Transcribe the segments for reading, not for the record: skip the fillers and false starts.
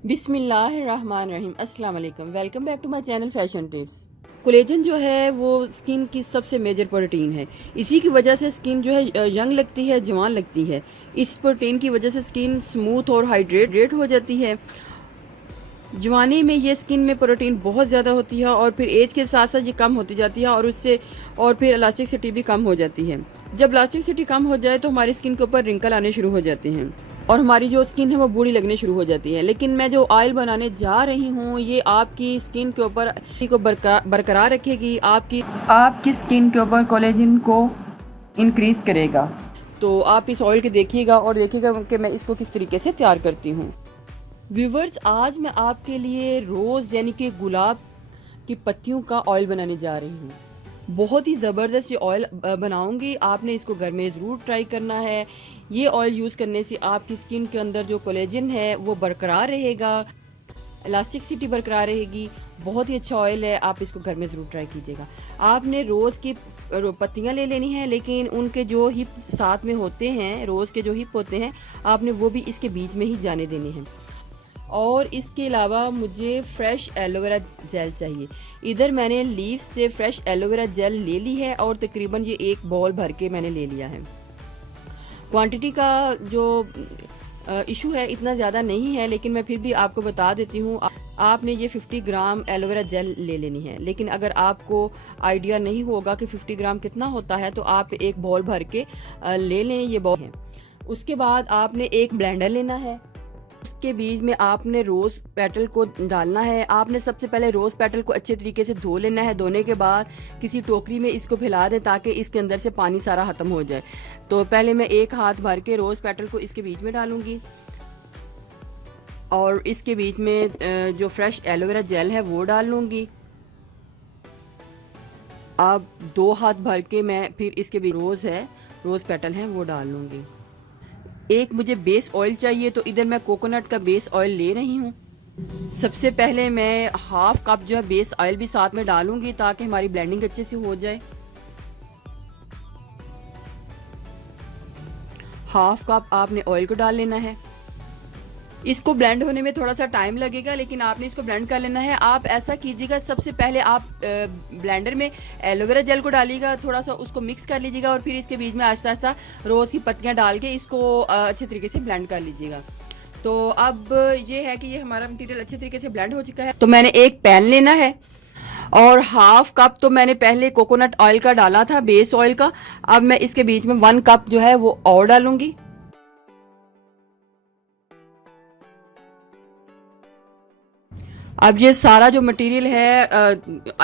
बिस्मिल्लाहिर्रहमानिर्रहीम। अस्सलाम वालेकुम। Welcome back to my channel fashion tips. Collagen जो है वो स्किन की सबसे मेजर प्रोटीन है। इसी की वजह से स्किन जो है यंग लगती है, जवान लगती है। इस प्रोटीन की वजह से स्किन स्मूथ और हाइड्रेट हो जाती है। जवानी में ये स्किन में प्रोटीन बहुत ज़्यादा होती है और फिर एज के साथ साथ ये कम होती जाती है और फिर इलास्टिसिटी भी कम हो जाती है। जब इलास्टिसिटी कम हो जाए तो हमारी स्किन के ऊपर रिंकल आने शुरू हो जाते हैं और हमारी जो स्किन है वो बूढ़ी लगने शुरू हो जाती है। लेकिन मैं जो ऑयल बनाने जा रही हूँ ये आपकी स्किन के ऊपर को बरकरार रखेगी, आपकी स्किन के ऊपर कोलेजन को इंक्रीज करेगा। तो आप इस ऑयल को देखिएगा और देखिएगा कि मैं इसको किस तरीके से तैयार करती हूँ। व्यूवर्स, आज मैं आपके लिए रोज़ यानी कि गुलाब की पत्तियों का ऑयल बनाने जा रही हूँ। बहुत ही ज़बरदस्त ये ऑयल बनाऊंगी। आपने इसको घर में ज़रूर ट्राई करना है। ये ऑयल यूज़ करने से आपकी स्किन के अंदर जो कोलेजन है वो बरकरार रहेगा, इलास्टिसिटी बरकरार रहेगी। बहुत ही अच्छा ऑयल है, आप इसको घर में ज़रूर ट्राई कीजिएगा। आपने रोज़ की पत्तियां ले लेनी है, लेकिन उनके जो हिप साथ में होते हैं, रोज़ के जो हिप होते हैं, आपने वो भी इसके बीच में ही जाने देने हैं। और इसके अलावा मुझे फ्रेश एलोवेरा जेल चाहिए। इधर मैंने लीफ से फ्रेश एलोवेरा जेल ले ली है और तकरीबन ये एक बॉल भर के मैंने ले लिया है। क्वांटिटी का जो इशू है इतना ज़्यादा नहीं है, लेकिन मैं फिर भी आपको बता देती हूँ। आपने ये 50 ग्राम एलोवेरा जेल ले लेनी है, लेकिन अगर आपको आइडिया नहीं होगा कि 50 ग्राम कितना होता है तो आप एक बॉल भर के ले लें। ये बॉल है। उसके बाद आपने एक ब्लेंडर लेना है। उसके बीच में आपने रोज़ पेटल को डालना है। आपने सबसे पहले रोज़ पेटल को अच्छे तरीके से धो लेना है। धोने के बाद किसी टोकरी में इसको फैला दें ताकि इसके अंदर से पानी सारा ख़त्म हो जाए। तो पहले मैं एक हाथ भर के रोज़ पेटल को इसके बीच में डालूंगी और इसके बीच में जो फ्रेश एलोवेरा जेल है वो डाल लूँगी। अब 2 हाथ भर के मैं फिर इसके भी रोज़ पेटल है वो डाल लूँगी। एक मुझे बेस ऑयल चाहिए, तो इधर मैं कोकोनट का बेस ऑयल ले रही हूँ। सबसे पहले मैं हाफ कप जो है बेस ऑयल भी साथ में डालूंगी ताकि हमारी ब्लेंडिंग अच्छे से हो जाए। हाफ कप आपने ऑयल को डाल लेना है। इसको ब्लेंड होने में थोड़ा सा टाइम लगेगा, लेकिन आपने इसको ब्लेंड कर लेना है। आप ऐसा कीजिएगा, सबसे पहले आप ब्लेंडर में एलोवेरा जेल को डालिएगा, थोड़ा सा उसको मिक्स कर लीजिएगा और फिर इसके बीच में आहिस्ता आहिस्ता रोज़ की पत्तियां डाल के इसको अच्छे तरीके से ब्लेंड कर लीजिएगा। तो अब ये है कि ये हमारा मटेरियल अच्छे तरीके से ब्लेंड हो चुका है। तो मैंने एक पैन लेना है और हाफ कप तो मैंने पहले कोकोनट ऑयल का डाला था, बेस ऑयल का। अब मैं इसके बीच में 1 कप जो है वो और डालूंगी। अब ये सारा जो मटेरियल है,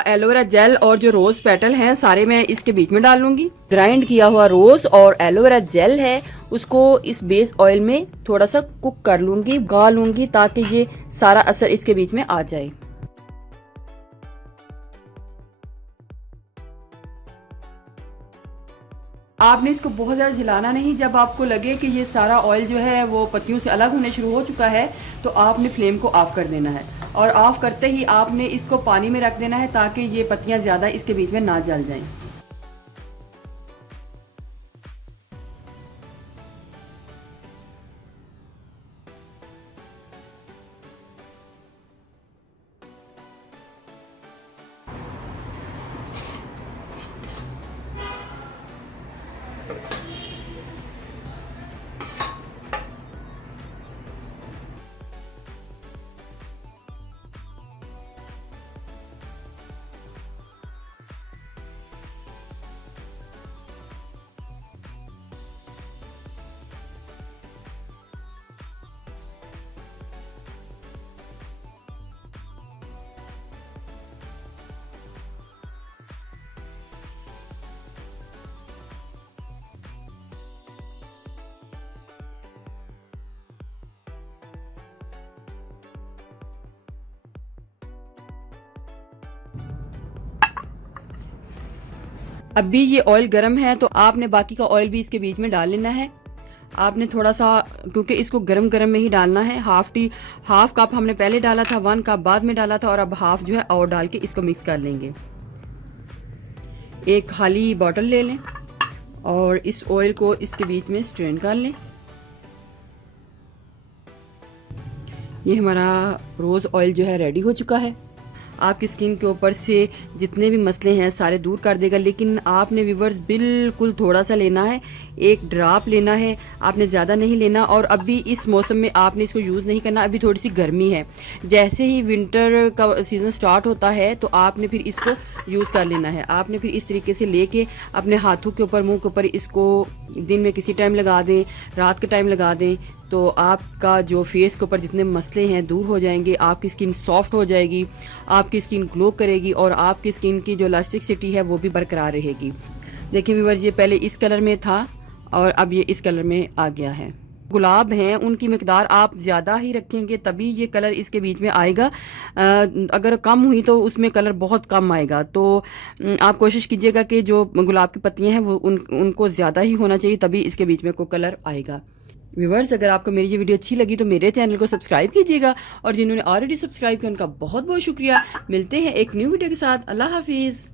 एलोवेरा जेल और जो रोज पेटल हैं, सारे मैं इसके बीच में डाल लूंगी। ग्राइंड किया हुआ रोज और एलोवेरा जेल है, उसको इस बेस ऑयल में थोड़ा सा कुक कर लूंगी, पका लूंगी ताकि ये सारा असर इसके बीच में आ जाए। आपने इसको बहुत ज़्यादा जलाना नहीं। जब आपको लगे कि ये सारा ऑयल जो है वो पत्तियों से अलग होने शुरू हो चुका है तो आपने फ्लेम को ऑफ कर देना है और ऑफ करते ही आपने इसको पानी में रख देना है ताकि ये पत्तियां ज़्यादा इसके बीच में ना जल जाएं। अभी ये ऑयल गर्म है तो आपने बाकी का ऑयल भी इसके बीच में डाल लेना है। आपने थोड़ा सा, क्योंकि इसको गरम गरम में ही डालना है। हाफ कप हमने पहले डाला था, 1 कप बाद में डाला था और अब हाफ जो है और डाल के इसको मिक्स कर लेंगे। एक खाली बॉटल ले लें और इस ऑयल को इसके बीच में स्ट्रेन कर लें। ये हमारा रोज़ ऑयल जो है रेडी हो चुका है। आपकी स्किन के ऊपर से जितने भी मसले हैं सारे दूर कर देगा, लेकिन आपने व्यूवर्स बिल्कुल थोड़ा सा लेना है, एक ड्रॉप लेना है, आपने ज़्यादा नहीं लेना। और अभी इस मौसम में आपने इसको यूज़ नहीं करना, अभी थोड़ी सी गर्मी है। जैसे ही विंटर का सीज़न स्टार्ट होता है तो आपने फिर इसको यूज़ कर लेना है। आपने फिर इस तरीके से लेके अपने हाथों के ऊपर, मुंह के ऊपर इसको दिन में किसी टाइम लगा दें, रात के टाइम लगा दें, तो आपका जो फेस के ऊपर जितने मसले हैं दूर हो जाएंगे। आपकी स्किन सॉफ्ट हो जाएगी, आपकी स्किन ग्लो करेगी और आपकी स्किन की जो इलास्टिसिटी है वो भी बरकरार रहेगी। देखिए व्यूअर्स, ये पहले इस कलर में था और अब ये इस कलर में आ गया है। गुलाब हैं, उनकी मिकदार आप ज़्यादा ही रखेंगे तभी ये कलर इसके बीच में आएगा। अगर कम हुई तो उसमें कलर बहुत कम आएगा। तो आप कोशिश कीजिएगा कि जो गुलाब की पत्तियां हैं वो उनको ज़्यादा ही होना चाहिए, तभी इसके बीच में कोई कलर आएगा। व्यूवर्स, अगर आपको मेरी ये वीडियो अच्छी लगी तो मेरे चैनल को सब्सक्राइब कीजिएगा, और जिन्होंने ऑलरेडी सब्सक्राइब किया उनका बहुत बहुत शुक्रिया। मिलते हैं एक न्यू वीडियो के साथ। अल्लाह हाफिज़।